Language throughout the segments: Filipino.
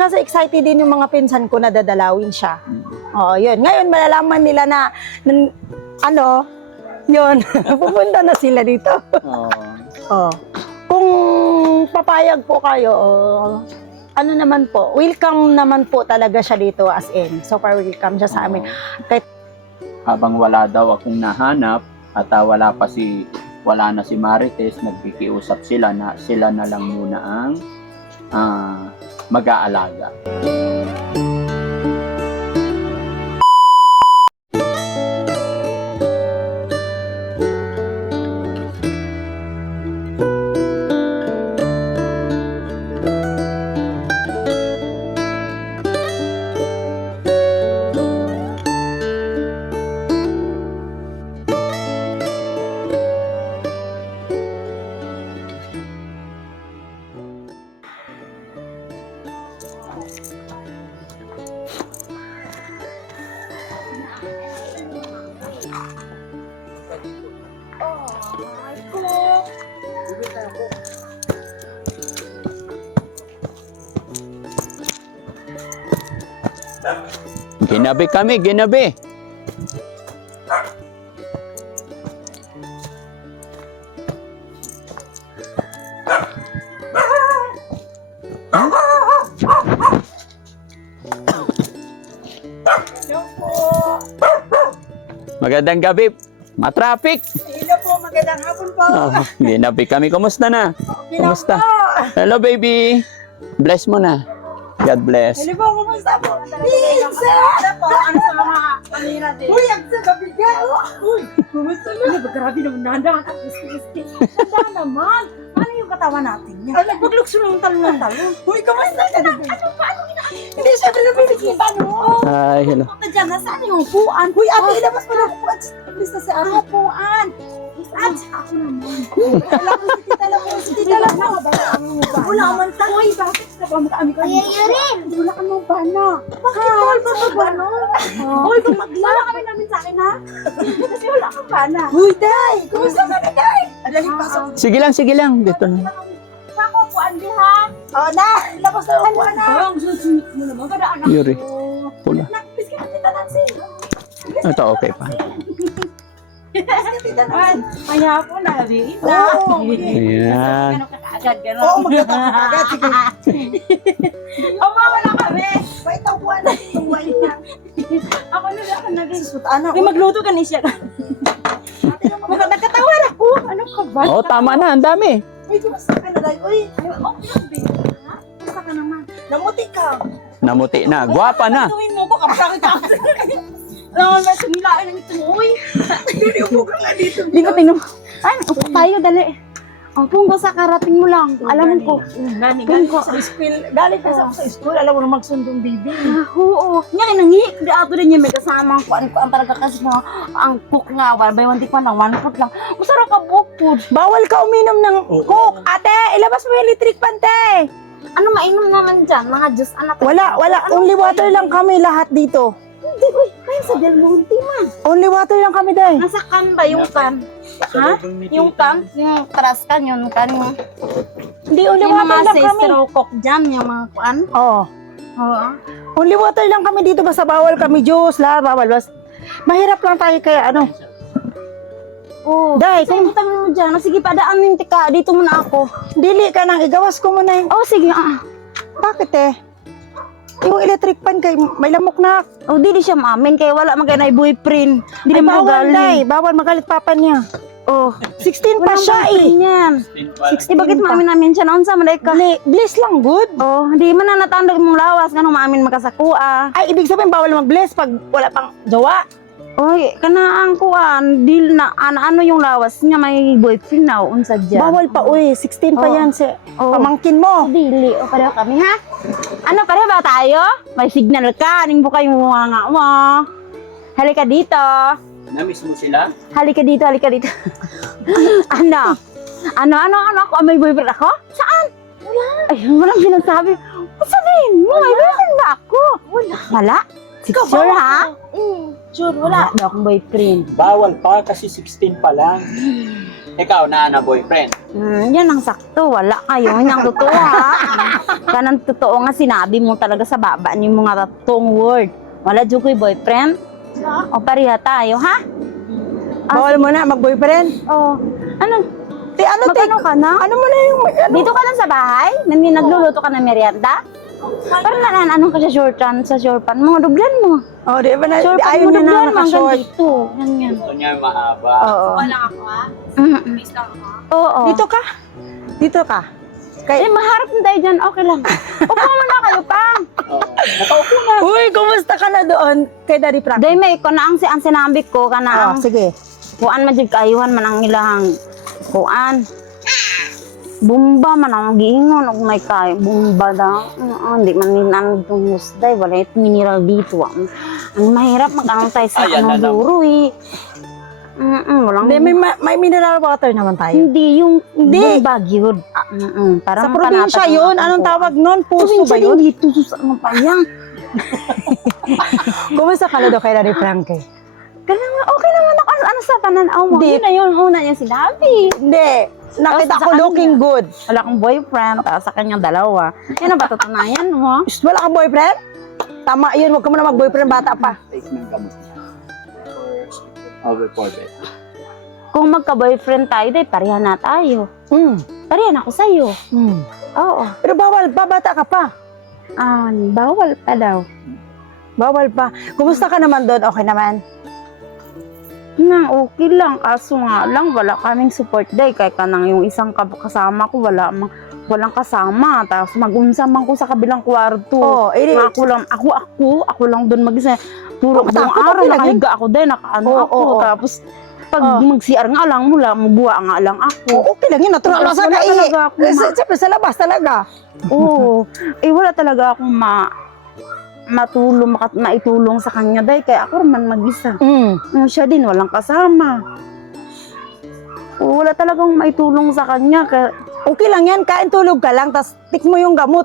kasi excited din yung mga pinsan ko na dadalawin siya. Oo, yun. Ngayon, malalaman nila na, na- ano, yun, pupunta na sila dito. Oo. Oh. Kung papayag po kayo, oh, ano naman po, welcome naman po talaga siya dito as in. So far, welcome siya sa amin. Oo. Kahit- habang wala daw akong nahanap at ah, wala pa si wala na si Marites, nagkikiusap sila na sila na lang muna ang ah, mag-aalaga. Ginabi kami, ginabi. Magandang gabi. Matraffic. Hello po, magandang hapon po. Oh, ginabi kami. Kumusta na? Kumusta? Hello, baby. Bless mo na. God bless. Hello po, kumusta po? Pinsa! Ano po, ano sa mga kanina din? Uy, ang sa kabiga! Uy, kumusta na? Ano ba, grabe naman nandang at gusti-gusti. Tanda naman. Ano yung katawan natin niya? Ay, nagbaglukso ng talong ng talong. Uy, kumusta ka na? Ano pa? Ano gina? Hindi, syempre nabibigyan mo. Hi, hello. Punta dyan, nasaan yung upuan? Uy, ate, ilabas mo ng upuan. Lista si ate. Upuan. At ako naman. Alam mo si tita lang. Si tita lang. Wala man tayo. Uy, bakit ka ba magkami ka? Kuya Yurin. Wala ka nang bana. Bakit tol ba mag ano? Uy, kung maglala kami namin sa akin ha? Kasi wala kang bana. Uy, day! Kumusta ka na, day? Pasok. Sige lang, sige lang. Dito na. Sako, upuan di ha? Oo na, labas na upuan na. Ang susumit mo naman. Yuri. ko. Pula. Na. Ito, okay pa. Ay, kaya po na, di na. Oo, Ayan. Gano'n ka agad, gano'n. Oo, magkatapos agad. Sige. Oo, wala kami. Wait, buwan na wine na. Ako na lang ang naging sutana. May magluto ka ni siya. Mga nagkatawa ako. Ano ka ba? Oh, tama na. Ang dami. Uy, kumusta ka na, Day? Uy, ay, okay lang, babe. Ha? Kumusta ka naman? Namuti ka. Namuti na. Gwapa na. Tuwin mo ko, kapsakit ka. Alam mo, may sumilain ng ito mo, uy. Mo ka nga dito. Ko tinum... Ay, upo tayo, dali. Ang tungkol sa karating mo lang. Alam mo ko. Gani, galing ko sa school. Galing ka sa school. Alam mo na magsundong baby. Ah, oo. Nga, nangi. Di ato din niya may kasamang kuan ko. Ang talaga kasi na ang cook nga. Wala ba yung pa lang. One foot lang. Masarap ka bukod. Bawal ka uminom ng coke. Ate, ilabas mo yung electric pan, te. Ano mainom naman dyan? Mga juice anak. Wala, wala. Only water lang kami lahat dito. Hindi, uy. Kaya sa Del Monte man. Only water lang kami, day. Nasa kan ba yung kan? Ha? Yung kan? Yung taras kan yun. Kan yung... Hindi, only Yung water mga lang kami. sister cook dyan. Yung mga kuan. Oo. Oo. Only water lang kami dito. Basta bawal kami juice, lahat bawal. Bas, mahirap lang tayo kaya ano. Oo. Day, Kung kung utang mo dyan. O, Sige, padaan yung tika. Dito muna ako. dili ka nang igawas ko muna yung... Oh, sige. Ah. Bakit eh? Yung electric pan kay may lamok na. O, di di siya maamin kaya wala magana boyfriend. Di Ay, na bawal, day. magaling. Bawal magalit papa niya. Oh, 16 pa walang siya eh. boyfriend yan. Di bakit maamin namin siya noon sa Malayka? Bli- Bliss lang, good. Oh, di man na natandog mong lawas ganun maamin makasakua. Ay, ibig sabihin bawal mag-bless pag wala pang jowa. Oy, kana ang kuan, dil na ano, ano yung lawas niya may boyfriend na unsa dyan. Bawal pa, uy. 16 pa Oo. yan si Oh. pamangkin mo. Dili, o pareho kami ha? Ano, pareho ba tayo? May signal ka, aning bukay mo mga nga mo. Halika dito. Namiss mo sila? Halika dito, halika dito. ano? Ano, ano, ano ako? May boyfriend ako? Saan? Wala. Ay, walang sinasabi. Ano sabihin mo? May boyfriend ba ako? Wala. Wala? Sure, ha? Mm. Sure, wala. Wala daw akong boyfriend. Bawal pa kasi 16 pa lang. Ikaw na na boyfriend. Hmm, yan ang sakto. Wala kayo. Yan ang totoo ha. Kanang totoo nga sinabi mo talaga sa baba niyo mga totoong word. Wala dyan ko'y boyfriend. O pareha tayo, ha? Ah, Bawal mo na mag-boyfriend. Oh. Ano? Te, ano, te? Magkano ka na? Ano mo na yung... Ano? Dito ka lang sa bahay? Nang nagluluto ka ng merienda? Parang na, anong ka sa shortan, sa shortan? Mga dublan mo. Oh, di ba na? Shortan Ayaw mo, niya na dublan mo hanggang naka-short. dito. Ganyan. Gusto niya mahaba. Oo. Mm-mm. Oo. Dito ka. Dito ka. Kay... Eh, maharap na tayo dyan. Okay lang. Upo muna kayo, pang. Oo. Nakaupo na. Uy, kumusta ka na doon kay Daddy Frank? Day, may ko na ang, si ang sinabi ko, ka na Oh, ang sige. kuan majig kayuhan man ang ilahang kuan. Bumba man ang giingon og may kay bumba daw. Uh, hindi man ninan itong husday wala it mineral dito. Ang, ang mahirap mag tay sa Ayan ano duro eh. Mm, walang Hindi, may, ma- may mineral water naman tayo. hindi yung Hindi. bumba gyud. Mm, parang Sa probinsya yun, ng anong tawag nun? Puso ba yun? dito sus ano pa yan. Kumusta ka na doon kay Daddy Frank? eh? Kaya okay naman ako ano sa pananaw mo. Hindi. Yun na yun una niya sinabi. Hindi. Nakita ko looking good. Wala akong boyfriend, tapos sa kanya dalawa. Yan ang patutunayan mo. Shh, Wala kang boyfriend? Tama yun, huwag ka muna mag-boyfriend, bata pa. Take ng gamot niya. Oh, before bed. Kung magka-boyfriend tayo, day, pareha na tayo. Mm. Pareha na ako sa'yo. Mm. Oo. Pero bawal pa, bata ka pa. Ah, bawal pa daw. Bawal pa. Kumusta ka naman doon? Okay naman? Na, okay lang. Kaso nga lang, wala kaming support day. Kaya kanang yung isang kasama ko, wala mang, walang kasama. Tapos mag-unsa man ko sa kabilang kwarto. Oo, oh, eh, Nga ako lang, ako, ako, ako lang doon mag-isa. Puro Oh, buong araw, lang nakahiga ako din, nakaano Oo, ako. oo, oo. Tapos, pag Oh. mag-CR nga lang mula, mabuha nga lang ako. oh, okay lang yun. Natural lang sa Wala ka. Eh, eh, Siyempre, sa labas talaga. Oo. eh, wala talaga akong ma matulong, makat, maitulong sa kanya dahil kaya ako man mag-isa. Mm. Siya din, walang kasama. Wala talagang maitulong sa kanya. Kaya, Okay lang yan. Kain tulog ka lang, tapos tik mo yung gamot.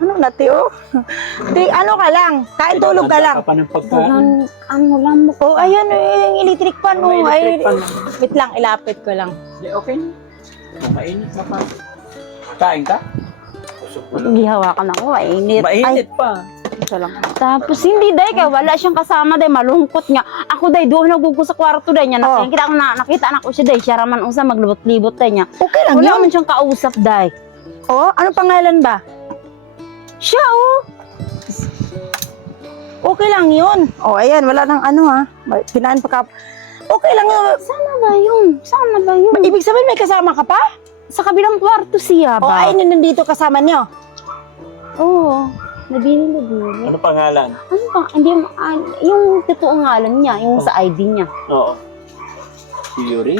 Ano na, Tio? Di, ano ka lang? Kain tulog ka lang. Pa ng pagkain. Ano lang mo. Oh, ayun, eh, yung electric fan mo. May Ay, wait lang, ilapit ko lang. Okay na. Mainit na pa. Kain ka? Gihawakan ako, mainit. Ay, Mainit pa. ito lang. Tapos hindi dahil kaya wala siyang kasama dahil malungkot nga. Ako dahil doon nagugo sa kwarto dahil niya. Oh. Nakita ko na, nakita na ko siya dahil siya raman usa maglibot-libot dahil niya. Okay lang Wala yun. man siyang kausap dahil. Oh, anong pangalan ba? Siya oh. Okay lang yun. Oh, ayan, wala nang ano ha. May- Pinaan pa ka. Okay lang yun. Sana ba yun? Sana ba yun? Ibig sabihin may kasama ka pa? Sa kabilang kwarto siya O ba? ay nandito kasama niyo? Oo. Nabili na. Ano pangalan? Ano ba? Hindi, ah, yung totoong ngalan niya, yung Oh. sa ID niya. Oo. Si Yuri?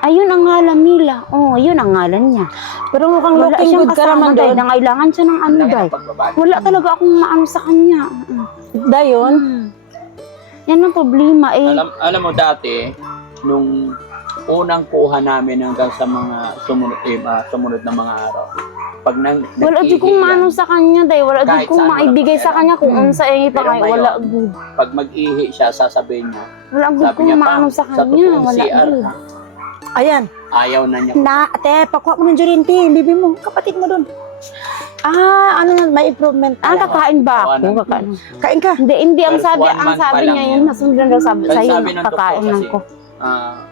Ayun ang ngalan nila. Oo, yun ang ngalan niya. Pero mukhang Wala looking siyang good ka kasama naman dahil doon. nangailangan siya ng ano dahil. pagbabago. Wala talaga akong maano sa kanya. Mm. Dayon? Mm. Yan ang problema eh. Alam, alam mo dati, nung unang kuha namin hanggang sa mga sumunod, eh, mga sumunod na mga araw, pag nang, Wala di kong yan, sa kanya dahil wala di kong maibigay sa kanya kung Mm. unsa eh pa Pero kay wala good. pag mag-ihi siya, sasabihin niya, Wala good sabi kong pa, sa sa kanya. totoong Wala CR, good. Ayan. ayaw na niya. Na, ate, pakuha mo ng Jurinti. Bibi mo. Kapatid mo doon. Ah, ano na, may improvement. Ah, kakain ba Oo, ako? ano? Kakain. Kain ka. Hindi, hindi. Ang sabi, ang sabi niya lang yun, nasundan daw sabi sa'yo, kakain lang ko. ah,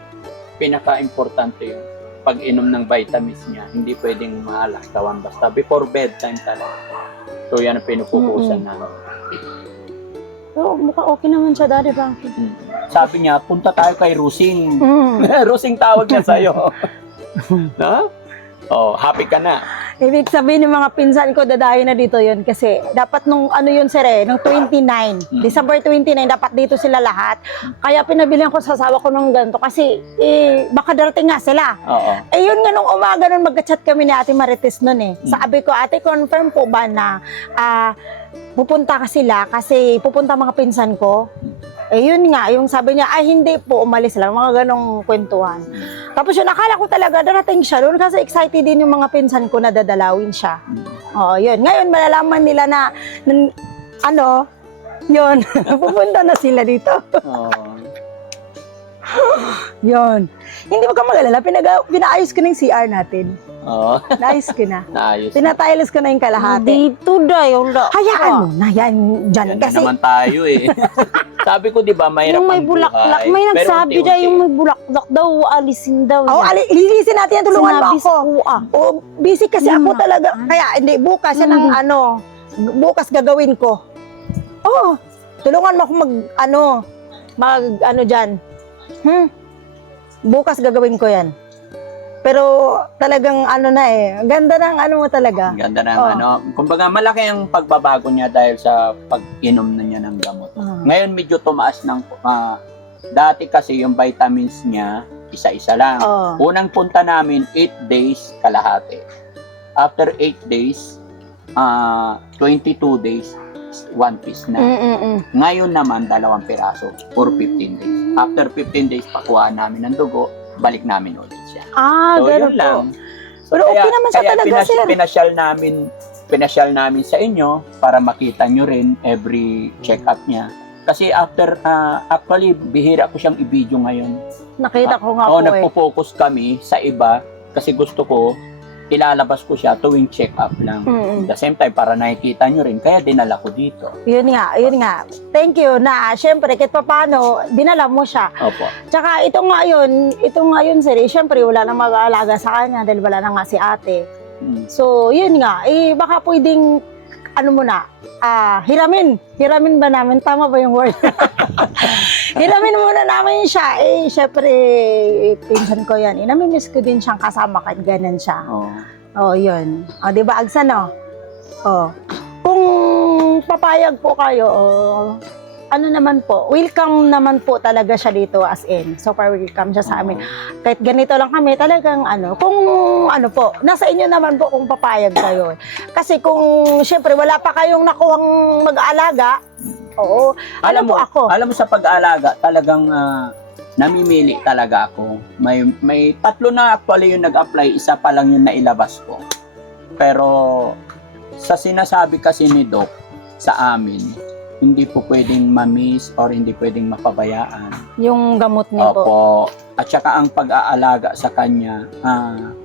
pinaka-importante yun. Pag-inom ng vitamins niya, hindi pwedeng maalaktawan basta before bedtime talaga. So yan ang pinupukusan namin. Pero mukha okay naman siya, Daddy Frankie. Mm. Sabi niya, punta tayo kay Rusing. Mm. Rusing tawag niya sa'yo. no? Oh, happy ka na. Ibig sabihin ng mga pinsan ko, dadayo na dito yun. Kasi dapat nung ano yun, sir eh, nung 29. Mm. December 29, dapat dito sila lahat. Kaya pinabilihan ko sa asawa ko ng ganito. Kasi eh, baka darating nga sila. Oo. Eh yun nga nung umaga nun magka-chat kami ni Ate Marites nun eh. Mm. Sabi ko, Ate, confirm po ba na ah, pupunta ka sila kasi pupunta mga pinsan ko? Eh yun nga, yung sabi niya, ay hindi po, umalis lang. Mga ganong kwentuhan. Tapos yun, akala ko talaga darating siya doon kasi excited din yung mga pinsan ko na dadalawin siya. Oo, yun. Ngayon, malalaman nila na, na ano, Yun, pupunta na sila dito. Oo. Yun. Hindi mo ka mag-alala, pinag- pinaayos ko na yung CR natin. Oo. Naayos ko na. Naayos. Pinatiles ko na yung kalahati. Dito day, wala. Hayaan mo na yan dyan. Yan Kasi, naman tayo eh. Sabi ko, di ba, mahirap Yung may ang bulaklak, buhay. may Pero nagsabi unti-unti. day, yung may bulaklak daw, alisin daw. oh, yan. ali, lilisin natin yan, tulungan mo Sinabi ako. sa kuha. Oh, busy kasi Yung ako mga- talaga. Kaya, hindi, bukas yan ang Hmm. ano, bukas gagawin ko. Oh, tulungan mo ako mag, ano, mag, ano dyan. Hmm? Bukas gagawin ko yan. Pero talagang ano na eh, ganda ng ano mo talaga. Ang ganda ng Oo. ano. Kumbaga, malaki ang pagbabago niya dahil sa pag-inom na niya ng gamot. Ah. Ngayon, medyo tumaas ng... ah, dati kasi yung vitamins niya, isa-isa lang. Oh. Unang punta namin, 8 days kalahati. After 8 days, ah 22 days, one piece na. Mm-mm-mm. Ngayon naman, dalawang piraso for 15 days. After 15 days, pakuha namin ng dugo, balik namin ulit. Ah, So, ganun po. lang. Pero okay naman siya kaya talaga, pinas- sir. Pinasyal namin, pinasyal namin sa inyo para makita nyo rin every check-up niya. Kasi after, ah, actually, bihira ko siyang i-video ngayon. Nakita ko nga Oo, po eh. nagpo-focus kami sa iba kasi gusto ko, ilalabas ko siya tuwing check-up lang. Mm-mm. At the same time, para nakikita nyo rin, kaya dinala ko dito. Yun nga, yun nga. Thank you na syempre kahit paano dinala mo siya. Opo. Tsaka ito nga yun, ito nga yun sir, eh, syempre wala nang mag-aalaga sa kanya dahil wala na nga si ate. Mm. So yun nga, eh baka pwedeng ano mo na, ah, hiramin. Hiramin ba namin? Tama ba yung word? hiramin muna namin siya. Eh, syempre, eh, pinsan ko yan. Eh, namimiss ko din siyang kasama kahit ganun siya. Oo. Oh, yun. O, di ba, Agsan, no? Oh. Kung papayag po kayo, oh, ano naman po, welcome naman po talaga siya dito as in. Super welcome siya sa amin. Kahit ganito lang kami, talagang ano, kung ano po, nasa inyo naman po kung papayag kayo. Kasi kung, syempre, wala pa kayong nakuhang mag-aalaga, oo, Alam ano mo, po ako? alam mo sa pag-aalaga, talagang ah, namimili talaga ako. May may tatlo na actually yung nag-apply, isa pa lang yung nailabas ko. Pero sa sinasabi kasi ni Doc sa amin, hindi po pwedeng ma-miss or hindi pwedeng mapabayaan. yung gamot niyo po. Opo. At saka ang pag-aalaga sa kanya, ah,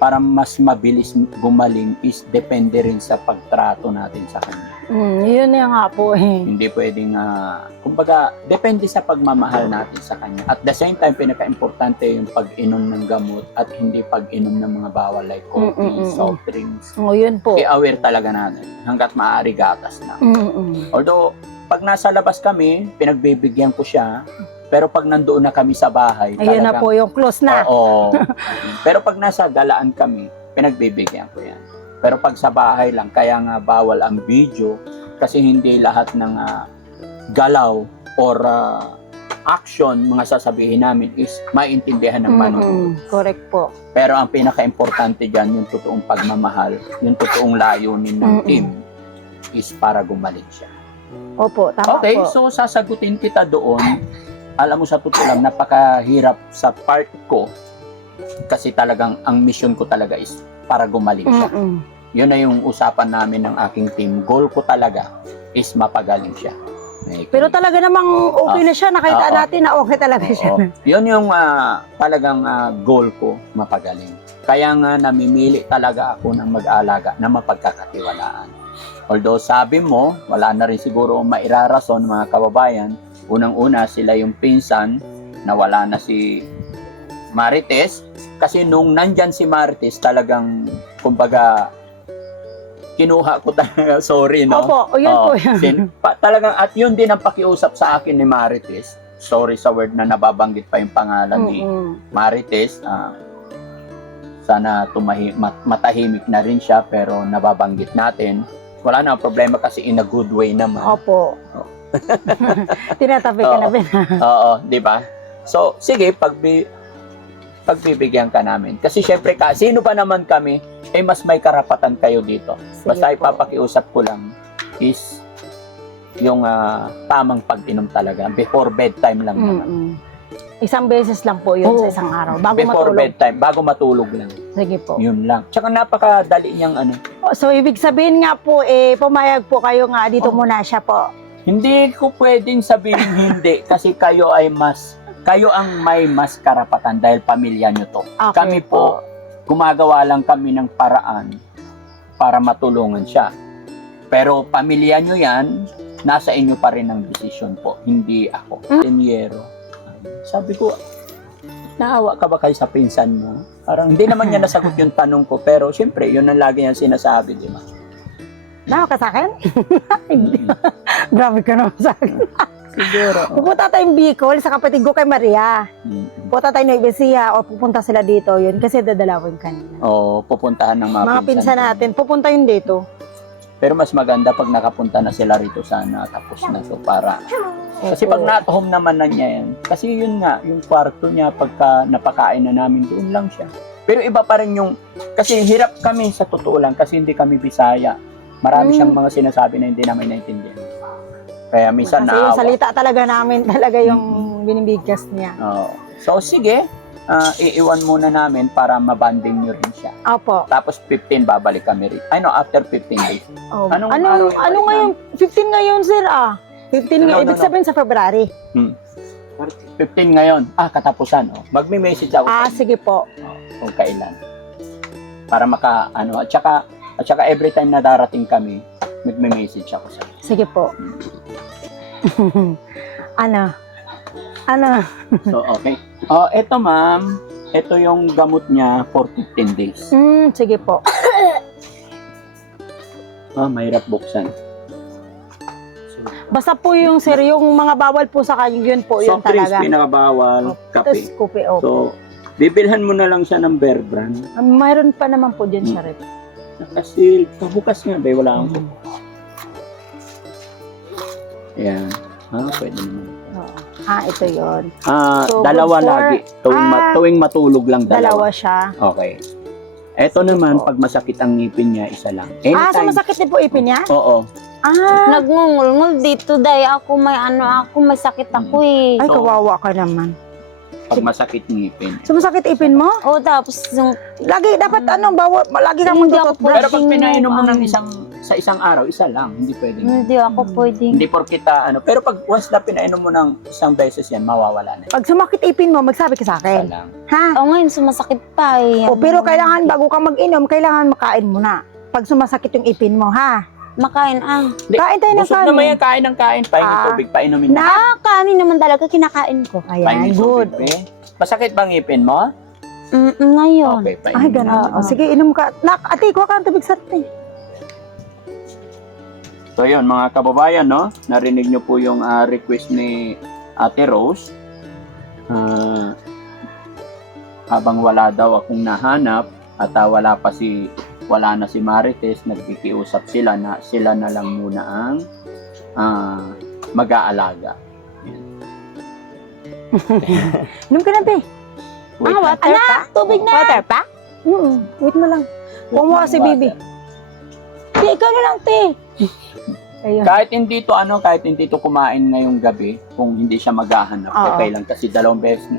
para mas mabilis gumaling is depende rin sa pagtrato natin sa kanya. Mm, yun na nga po eh. Hindi pwedeng, ah, kumbaga, depende sa pagmamahal natin sa kanya. At the same time, pinaka-importante yung pag-inom ng gamot at hindi pag-inom ng mga bawal like coffee, Mm, mm, mm, soft drinks. Oh, yun po. I-aware talaga natin hanggat maaari gatas na. Mm-mm. Although, pag nasa labas kami, pinagbibigyan ko siya. Pero pag nandoon na kami sa bahay, Ayun na talagang- po yung close na. Oo. Pero pag nasa galaan kami, pinagbibigyan ko yan. Pero pag sa bahay lang, kaya nga bawal ang video kasi hindi lahat ng ah, galaw or ah, action mga sasabihin namin is maintindihan ng manonood. Mm-mm. Correct po. Pero ang pinaka-importante dyan, yung totoong pagmamahal, yung totoong layunin ng Mm-mm. team is para gumaling siya. Opo, tama Okay, po. so sasagutin kita doon. Alam mo sa totoo lang, napakahirap sa part ko kasi talagang ang mission ko talaga is para gumaling siya. Mm-mm. Yun na yung usapan namin ng aking team. Goal ko talaga is mapagaling siya. Okay. Pero talaga namang okay na siya. Nakita Oo. natin na okay talaga siya. Oo. Yun yung ah, talagang ah, goal ko, mapagaling. Kaya nga namimili talaga ako ng mag-aalaga na mapagkakatiwalaan. Although sabi mo, wala na rin siguro mairarason mga kababayan. Unang-una sila yung pinsan na wala na si Marites. Kasi nung nandyan si Marites, talagang, kumbaga, kinuha ko talaga, sorry no. Opo, yun Oo, po yun. sin- pa, talagang at yun din ang pakiusap sa akin ni Marites. Sorry sa word na nababanggit pa yung pangalan ni Mm-mm. Marites. ah, sana tumahi, mat- matahimik na rin siya pero nababanggit natin. Wala na problema kasi in a good way naman. Opo. Oo. Tinatabi ka na ba? Oo, di ba? So, sige, pagbi pagbibigyan ka namin. Kasi syempre ka, sino ba naman kami, eh mas may karapatan kayo dito. Basta po. ipapakiusap ko lang is yung ah, tamang pag-inom talaga. Before bedtime lang naman. Mm-mm. Isang beses lang po yun Oo. sa isang araw. Bago Before matulog. bedtime, bago matulog lang. Sige po. Yun lang. Tsaka napakadali niyang ano. Oh, So, ibig sabihin nga po, eh, pumayag po kayo nga, dito Oh. muna siya po. Hindi ko pwedeng sabihin hindi kasi kayo ay mas kayo ang may mas karapatan dahil pamilya nyo to. Okay Kami po, gumagawa lang kami ng paraan para matulungan siya. Pero pamilya nyo yan, nasa inyo pa rin ang desisyon po, hindi ako. Hmm? Tenyero. Sabi ko, naawa ka ba kayo sa pinsan mo? Parang hindi naman niya nasagot yung tanong ko, pero syempre, yun ang lagi niya sinasabi, di ba? Nawa ka sa akin? Hindi. Grabe ka naman sa akin. Siguro. Pupunta tayong Bicol sa kapatid ko kay Maria. Mm. Pupunta tayo ng Ibisia o pupunta sila dito yun kasi dadalawin kanina. O pupuntahan ng mga, Mga pinsan natin, pupunta yun dito. Pero mas maganda pag nakapunta na sila rito sana tapos na to para kasi pag Oo. na home naman na niya yan kasi yun nga yung kwarto niya pagka napakain na namin doon lang siya pero iba pa rin yung kasi hirap kami sa totoo lang kasi hindi kami Bisaya marami Mm. siyang mga sinasabi na hindi namin naintindihan kaya minsan Kasi yung naawa salita talaga namin talaga yung binibigkas niya. Oo. so sige ah, iiwan muna namin para mabanding nyo rin siya Opo. tapos 15 babalik kami rin ay no after 15 days Oh. Anong Anong, araw ano, ngayon? 15 ngayon, sir, ah. 15 No, ngayon. no, Ibig no. sabihin sa February. 15 ngayon ah katapusan oh. magme-message ako Ah, sige po. kung kailan. Para maka, ano, at saka, at saka every time na darating kami, nagme-message ako sa Sige po. ano? Ano? So, okay. Oh, eto ma'am, ito yung gamot niya for 15 days. Hmm, sige po. Ah, mahirap buksan. Basta po yung sir, yung mga bawal po sa kanya, yun po, yun Soft drinks, talaga. pinakabawal, Tapos kape. kopi, oh. So, bibilhan mo na lang siya ng bear brand. Ah, Mayroon pa naman po dyan sa rep. Kasi, kabukas nga, bay, wala akong Ayan. Ah, pwede naman. Oo. Ah, ito yon. Ah, So, dalawa good for- lagi. Tuwing, ma- Ah, tuwing matulog lang Dalawa dalawa. siya. Okay. Eto naman, pag masakit ang ngipin niya, isa lang. Ah, so Anytime. masakit din po ipin niya? Oo. Ah, Nagngungulngul dito day ako may ano ako may sakit ako eh. ay So- kawawa ka naman. Pag masakit ngipin. So masakit ipin mo? O tapos yung Lagi, dapat ano, bawal, lagi kang Hindi ako magtututbrush. Pero pag pinainom mo ng isang sa isang araw, isa lang, hindi pwedeng. hindi ako pwedeng. Hindi porkita ano. Pero pag once na pinainom mo ng isang beses yan, mawawala na. Pag sumakit ipin mo, magsabi ka sa Isa akin. lang. Ha? O ngayon sumasakit pa eh. O, pero kailangan, bago ka mag-inom, kailangan makain mo na. Pag sumasakit yung ipin mo, ha? Makain ah. Hindi, Kain tayo ng Busog naman kanin. yan, kain ng kain. Pahingin Ah. tubig, painumin na. Na? Ah, kanin naman talaga kinakain ko. Ayan, Pahingin good. tubig, be. Masakit bang ngipin mo? Mm, ngayon. Okay, Ay, painumin gano'n. natin. O, sige, inom ka. Nak, ate, kuha ka ng tubig sa atin. So yun mga kababayan, no? Narinig nyo po yung ah, request ni Ate Rose. Ah, habang wala daw akong nahanap at ah, wala pa si wala na si Marites, nagkikiusap sila na sila na lang muna ang ah, mag-aalaga. Inom ka na, te. Wait ah, water pa? Tubig na. Water pa? Mm Wait mo lang. Kumuha si Water. Bibi. Te, ikaw na lang, te. Ayun. Kahit hindi to ano, kahit hindi to kumain ngayong gabi, kung hindi siya maghahanap, Oo. okay lang kasi dalawang beses na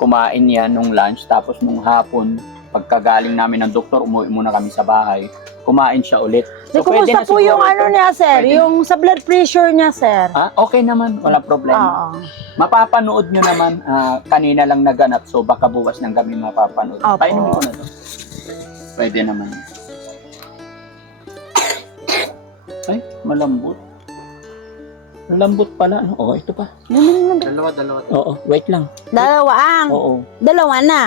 kumain yan nung lunch tapos nung hapon pagkagaling namin ng doktor, umuwi muna kami sa bahay. Kumain siya ulit. So, pwede kumusta na po siguro yung ito. ano niya, sir? Pwede. Yung sa blood pressure niya, sir? Ah, okay naman, wala problema. Oo. Mapapanood nyo naman, ah, kanina lang naganap, so baka bukas ng gabi mapapanood. Opo. Painumin ko na to. Pwede naman. Ay, malambot. Malambot pala. no? Oo, ito pa. Dalawa, dalawa. Oo, wait lang. Dalawa ang. Oo. Dalawa na.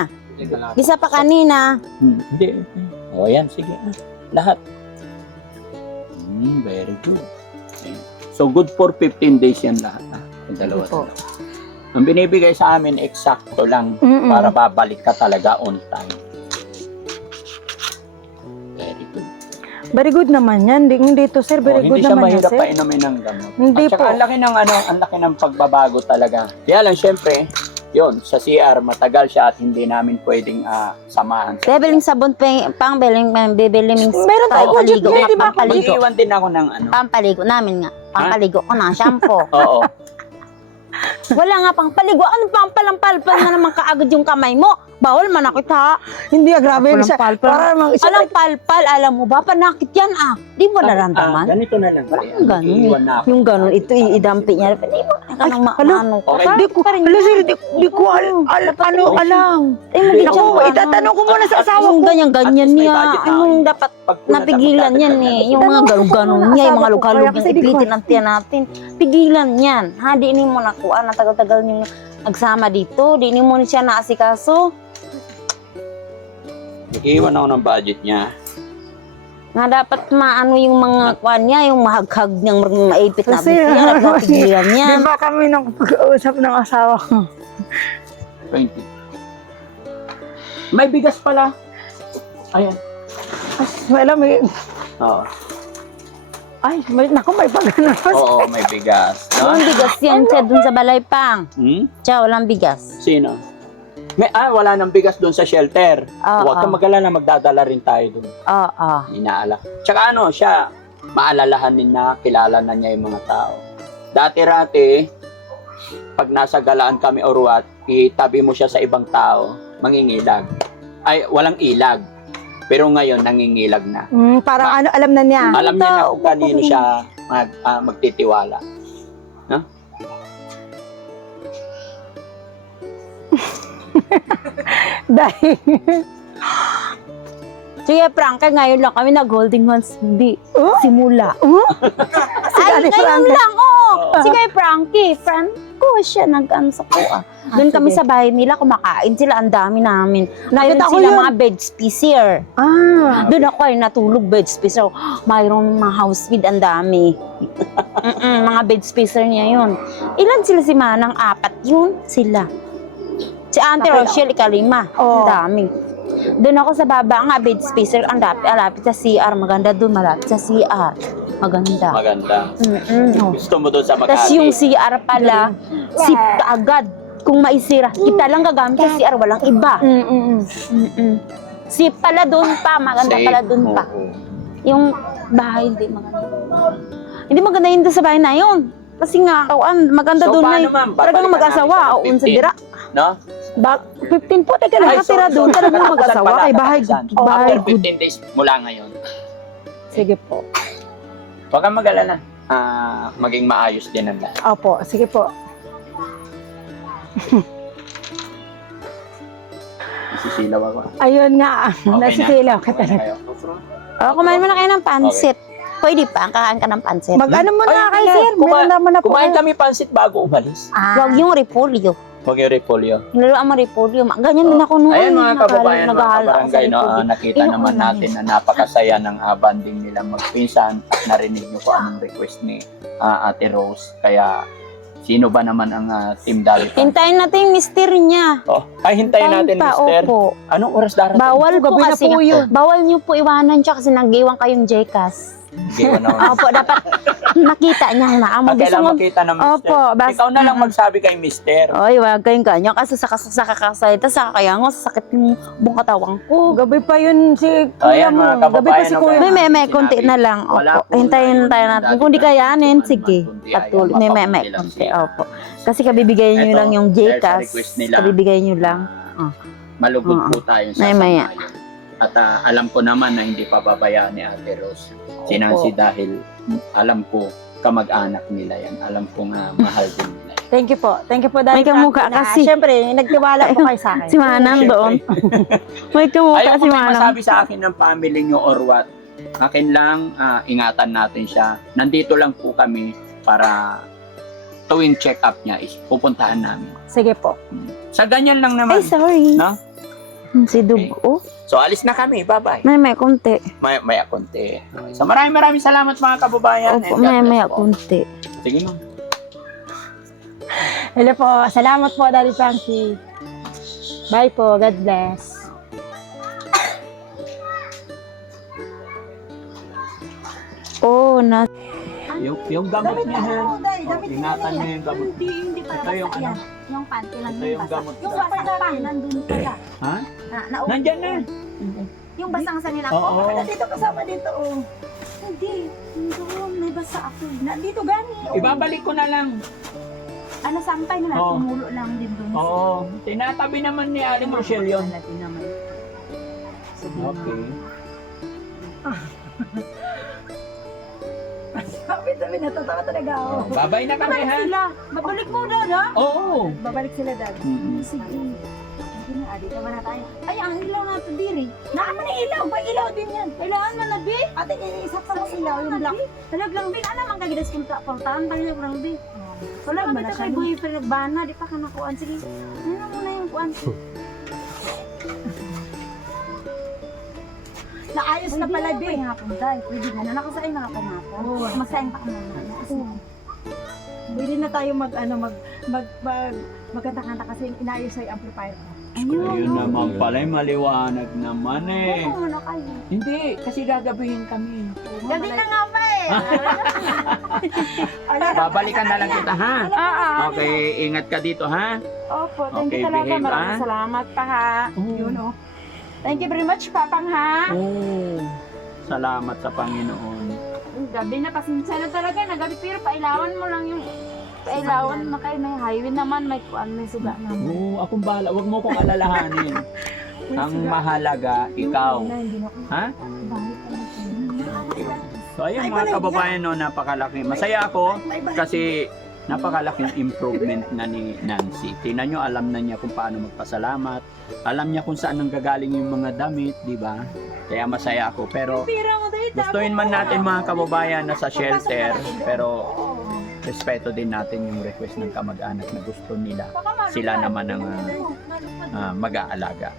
Isa pa kanina. Hmm, hindi. O, yan, sige. Ah, lahat. Hmm, very good. So, good for 15 days yan lahat. Ah. Yung dalawa. Dalawa. Ang binibigay sa amin, eksakto lang Mm-mm. para babalik ka talaga on time. Very good naman yan. Hindi, hindi to, sir. Oh, Very hindi good siya naman yan, mahirap sir. painumin ng gamot. Hindi At saka po. ang laki ng ano, ang laki ng pagbabago talaga. Kaya lang syempre, yon sa CR matagal siya at hindi namin pwedeng ah, samahan. sa Bibiling sabon pa, pang biling, bibiling Meron tayo budget doon, di ba? Pampaligo. Mag-iwan din ako ng ano. Pampaligo namin nga. Pampaligo ko na, shampoo. Oo. Wala nga pang paligo. Ano pang palampalpal na naman kaagad yung kamay mo? Bawal manakit ha. Hindi, ah, grabe. Walang siya. palpal. Para mang isa. Alam palpal, alam mo ba? Panakit yan ah. Di mo Ah, naramdaman? ganito na lang. Ganun. Iiwan na ako. Yung ganun, ito idampi niya. Di mo ka nang ma- hala. ano ka. Okay. Di ko pa rin. Ala, sir, di, di ko al, al, ano, alam. Eh, mo Naku, itatanong ko muna sa asawa Yung ko. ganyan-ganyan least may niya. Yung ako. dapat napigilan yan eh. Yung mga ko muna niya, yung mga ko, kaya yung kasi di ko- ipitin ng tiyan natin. Pigilan yan. Ha, di ni mo nakuha na tagal-tagal niyo nagsama dito. Di ni mo siya naasikaso. Iiwan ako ng budget niya. Nga dapat maano yung mga kwan niya, yung mahaghag niyang mga maipit na Kasi, bit niya, nagpapigilan niya. Di ba kami nang pag-uusap ng asawa ko? 20. May bigas pala. Ayan. Wala, may, Oo. Ay, may, naku, may pag-ano. Oo, may bigas. No? Walang bigas yan siya dun sa balay pang. Hmm? Siya, walang bigas. Sino? May, ah, wala nang bigas doon sa shelter. Oo. Huwag kang mag-alala, magdadala rin tayo doon. Oo. Inaala. Tsaka ano, siya, maalalahanin na, kilala na niya yung mga tao. Dati-rati, pag nasa galaan kami or what, itabi mo siya sa ibang tao, mangingilag. Ay, walang ilag. Pero ngayon, nangingilag na. Mm, parang ano, alam na niya. Alam niya na kung kanino siya mag, ah, magtitiwala. Dahil, Sige, Franca, ngayon lang kami nag-holding hands. Hindi. Oh? Simula. oh? Ay, Ate ngayon Franca. lang, oo. Oo. Sige, Frankie. Franco siya nag-ano sa kuha. Doon kami sa bahay nila, kumakain sila. Ang dami namin. Nakita ko sila yun. mga bed spacer. Ah, Doon ako ay natulog bed spacer. Mayroong mga house feed, ang dami. Mm-mm, mga bed spacer niya yun. Ilan sila si Manang? Apat yun sila. Si Auntie Nakita- Rochelle, ikalima. Oo. Ang dami. Doon ako sa baba nga, bed spacer. Ang dapit, alapit sa CR. Maganda doon, malapit sa CR. Maganda. Maganda. Mm-mm. Gusto mo doon sa Tapos Makati? yung CR pala, sip ka agad. Kung maisira, kita lang gagamit sa CR, walang iba. mm, mm, mm. Mm-mm. Sip pala doon pa, maganda Safe. pala doon pa. Oo. Yung bahay, hindi maganda. Hindi maganda yun doon sa bahay na yun. Kasi nga, kawan, maganda So, doon na paano, yun. ma'am? Talagang Babalikan mag-asawa, namin siya ng aun sa 15. dira. No? Ba, 15 po, teka Ay, nakatira sorry, doon. sorry. Talagang Katapusan mag-asawa. pala, Kay bahay, katapusan. bahay After 15 days mula ngayon. Sige po. Huwag kang mag-alala. Ah, maging maayos din ang lahat. Opo, sige po. Sisilaw ako. Ayun nga, Okay na? nasisilaw ka Okay na talaga. kayo? Oh, kumain mo na kayo ng pansit. Pwede pa, kakain ka ng pansit. Mag-ano mo na Ay, kay wala. sir, Kuma- meron naman na po. Kumain kami pansit bago umalis. Ah, Huwag yung repolyo. Huwag yung repolyo. Hinaluan mo repolyo. Ganyan din ako noon. Ayan mga kababayan, mga kabarangay, no, ah, nakita Ayoko naman na natin na napakasaya ng ah, banding nila magpinsan. Narinig niyo kung anong request ni ah, Ate Rose. Kaya sino ba naman ang ah, Team Dali? Hintayin natin yung mister niya. Oh, ay hintayin natin, pa, mister. Opo. Anong oras darating? Bawal po gabi na kasi. po yun. Bawal niyo po iwanan siya kasi nag-iwan kayong Jcas. Iwan na- Opo, dapat nakita niya na. Amo, gusto mo, makita ng mister. Opo, bas- Ikaw na lang magsabi kay mister. Oy, wag kayong ganyan kasi sa sa kakasayta sa kaya nga sakit yung buong katawang ko. gabi pa yun si kuya Ayan, mo. Gabi pa kababayan, si no, kuya. May may may konti na lang. Wala Opo. po Hintayin tayo natin. Kung di kayanin, sige. Patuloy. May may may konti. Opo. Kasi kabibigay niyo Eto, lang yung dahil sa Jcas. request nila. Kabibigay niyo lang. Ah, malugod po tayo sa May maya. samayan. At ah, alam ko naman na hindi pababayaan ni Ate Rose. Si. Nancy dahil alam ko kamag-anak nila yan. Alam ko nga mahal din nila yan. Thank you po. Thank you po dahil May kamukha kasi. Siyempre, nagtiwala po kayo sa akin. Si Manang doon. May kamukha Ayaw ko si may Manang. masabi sa akin ng family nyo or what. Akin lang, ah, ingatan natin siya. Nandito lang po kami para tuwing check-up niya is pupuntahan namin. Sige po. Sa ganyan lang Ay, naman. sorry. No? Si Dugo. So, alis na kami. Bye-bye. May may konti. May, may konti. Okay. So, maraming maraming salamat mga kababayan. Opo, may may konti. Sige ma'am. Hello po. Salamat po, Daddy Frankie. Bye po. God bless. Oh, na Yung, yung gamot niya ha. Ingatan niyo yung gamot. Hindi, hindi pa Ito yung ano? Yung panty lang Ito yung gamot. Yung basa pa, nandun pala. Ha? Na, na, Nandyan na. Yung basang sa nila Oo. ko. Nandito kasama dito, oh. Hindi, doon, may basa ako. Nandito gani, oh. Ibabalik ko na lang. Ano, sampay naman. Oo. Tumulo lang din dun. Oo, tinatabi naman ni Aling Rochelle yun. Natin naman. Sabi sabi, natatawa talaga ako. Oh, babay na kami ha. Sila, babalik mo daw, no? Oo. Babalik sila dad. Mm-mm. Sige. Sige na, adi ka na tayo. Ay, ang ilaw na ito, diri. Naaman na ilaw, ba ilaw din yan. Kailangan man na, di. Ate, iisap sa mga ilaw, yung black. Talag lang, bin. Ano man kagidas kung pautaan, talag lang, di. Wala ba na ito siya, kay boyfriend nagbana, di pa ka nakuan. Sige, ano mo na yung kuan? Naayos na pala, Pwede be. na hapon, dahil. Pwede na, nakasain na hapon hapon. Oo. Magsaing pa. Oo. Pwede na tayo mag, ano, mag, mag, mag, magkanta-kanta kasi inaayos sa amplifier. Ayun naman pala, maliwanag naman eh. Oo, ano kayo? Hindi, kasi gagabihin kami. Gabi na nga pa eh. Babalikan na lang kita ha. Oo. Okay, ingat ka dito ha. Opo, thank Okay, you talaga. behave, Maraming ah. salamat pa ha. yun, oh. Thank you very much, Papang ha. Oh, salamat sa Panginoon. Gabi na, pasensya na talaga. Nagabi, pero pailawan mo lang yung... Pailawan na kayo. May highway naman, may kuan, may suga naman. Oo, akong bahala. Huwag mo kong alalahanin. Ang mahalaga, ikaw. Na, na. Ha? So ayun mga kababayan, no, napakalaki. Masaya ako kasi napakalaking improvement na ni Nancy. Tingnan nyo, alam na niya kung paano magpasalamat. Alam niya kung saan nanggagaling yung mga damit, di ba? Kaya masaya ako. Pero gustuin man natin mga kababayan na sa shelter, pero respeto din natin yung request ng kamag-anak na gusto nila. Sila naman ang ah, mag-aalaga.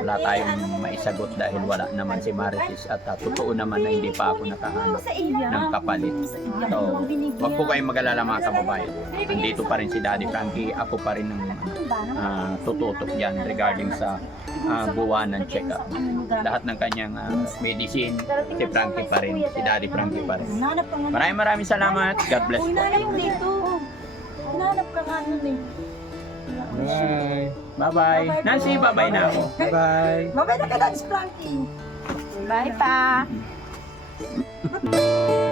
Wala tayong maisagot dahil wala naman si Marites at ah, totoo naman na hindi pa ako nakahanap Sa iya. ng kapalit. So, wag po kayong mag-alala mga kababayan. Nandito pa rin si Daddy Frankie. Ako pa rin ang ah, tututok dyan regarding sa ah, buwanan check-up. Lahat ng kanyang ah, medicine, si Frankie pa rin. Si Daddy Frankie pa rin. Maraming maraming salamat. God bless po. nanap yung dito. Nanap ka nga nun eh. Bye. Bye-bye. Nancy, bye-bye na ako. Bye. Mabay na ka, Frankie. Bye pa.